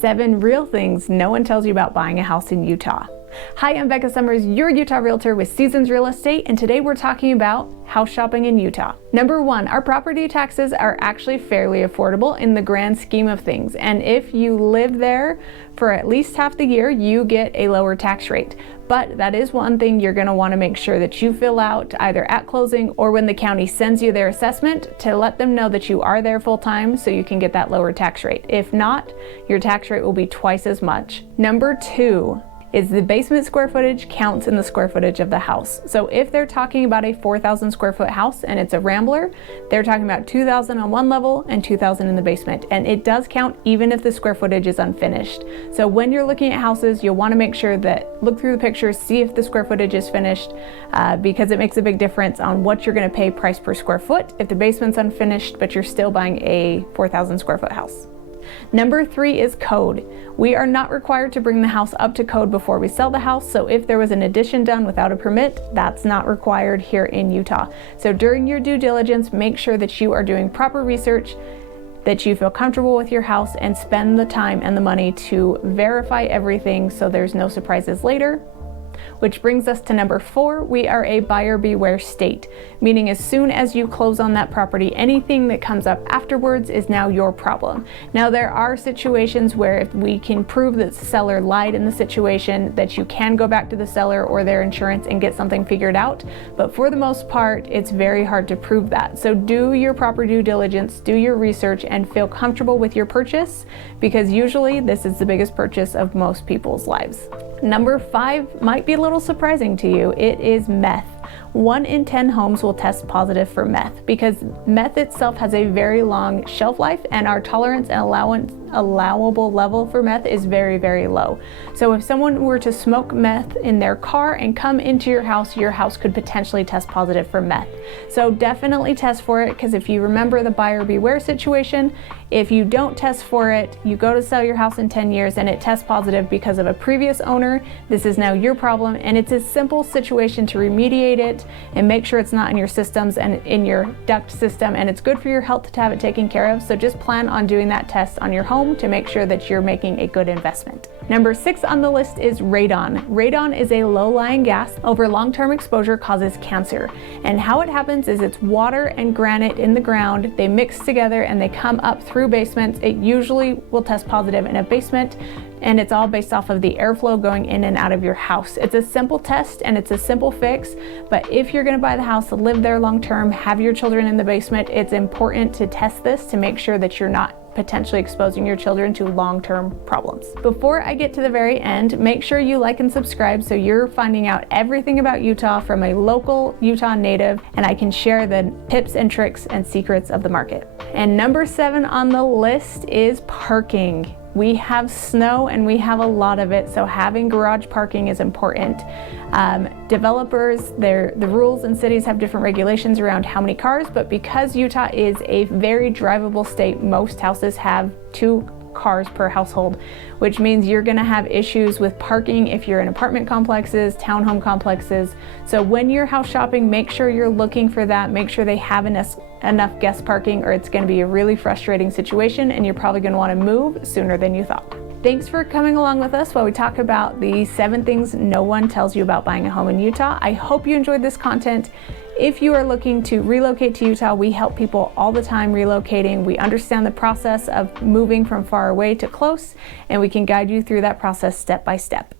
7 real things no one tells you about buying a house in Utah. Hi, I'm Becca Summers, your Utah Realtor with Seasons Real Estate, and today we're talking about house shopping in Utah. Number 1, our property taxes are actually fairly affordable in the grand scheme of things, and if you live there for at least half the year, you get a lower tax rate. But that is one thing you're going to want to make sure that you fill out either at closing or when the county sends you their assessment to let them know that you are there full time so you can get that lower tax rate. If not, your tax rate will be twice as much. Number 2 is the basement square footage counts in the square footage of the house. So if they're talking about a 4,000 square foot house and it's a rambler, they're talking about 2,000 on one level and 2,000 in the basement. And it does count even if the square footage is unfinished. So when you're looking at houses, you'll want to make sure that look through the pictures, see if the square footage is finished, because it makes a big difference on what you're going to pay price per square foot if the basement's unfinished, but you're still buying a 4,000 square foot house. Number 3 is code. We are not required to bring the house up to code before we sell the house, so if there was an addition done without a permit, that's not required here in Utah. So during your due diligence, make sure that you are doing proper research, that you feel comfortable with your house, and spend the time and the money to verify everything so there's no surprises later. Which brings us to number 4, we are a buyer beware state, meaning as soon as you close on that property, anything that comes up afterwards is now your problem. Now there are situations where if we can prove that the seller lied in the situation, that you can go back to the seller or their insurance and get something figured out, but for the most part, it's very hard to prove that. So do your proper due diligence, do your research, and feel comfortable with your purchase, because usually this is the biggest purchase of most people's lives. Number 5 might be a little surprising to you. It is meth. 1 in 10 homes will test positive for meth because meth itself has a very long shelf life, and our tolerance and allowable level for meth is very, very low. So if someone were to smoke meth in their car and come into your house could potentially test positive for meth. So definitely test for it, because if you remember the buyer beware situation, if you don't test for it, you go to sell your house in 10 years and it tests positive because of a previous owner, this is now your problem, and it's a simple situation to remediate it and make sure it's not in your systems and in your duct system, and it's good for your health to have it taken care of. So just plan on doing that test on your home to make sure that you're making a good investment. Number 6 on the list is radon. Radon is a low-lying gas. Over long-term exposure causes cancer. And how it happens is it's water and granite in the ground. They mix together and they come up through basements. It usually will test positive in a basement, and it's all based off of the airflow going in and out of your house. It's a simple test and it's a simple fix, but if you're gonna buy the house, live there long term, have your children in the basement, it's important to test this to make sure that you're not potentially exposing your children to long-term problems. Before I get to the very end, make sure you like and subscribe so you're finding out everything about Utah from a local Utah native, and I can share the tips and tricks and secrets of the market. And number 7 on the list is parking. We have snow and we have a lot of it, so having garage parking is important. Developers, the rules in cities have different regulations around how many cars, but because Utah is a very drivable state, most houses have 2 cars per household, which means you're going to have issues with parking if you're in apartment complexes, townhome complexes. So when you're house shopping, make sure you're looking for that. Make sure they have enough guest parking, or it's going to be a really frustrating situation and you're probably going to want to move sooner than you thought. Thanks for coming along with us while we talk about the 7 things no one tells you about buying a home in Utah. I hope you enjoyed this content. If you are looking to relocate to Utah, we help people all the time relocating. We understand the process of moving from far away to close, and we can guide you through that process step by step.